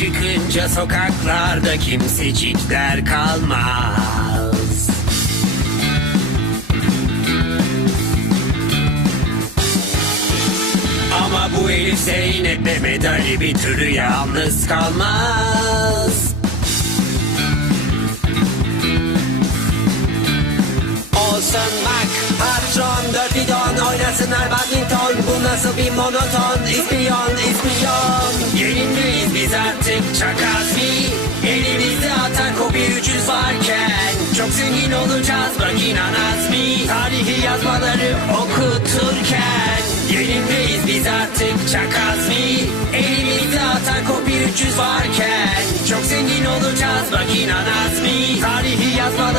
çıkınca sokaklarda kimsecikler kalmaz. Ama bu Elif Zeynep Mehmet Ali bir türlü yalnız kalmaz. Olsun bak patron dört bidon oynasınlar badminton Bu nasıl bir monoton biz artık çakasmi Elimizde atan kopi 300 varken Çok zengin olacağız bak inan azmi Tarihi yazmaları okuturken Yenilmeyiz biz artık çakasmi Elimizde atan kopi 300 varken Çok zengin olacağız bak inan azmi Tarihi yazmaları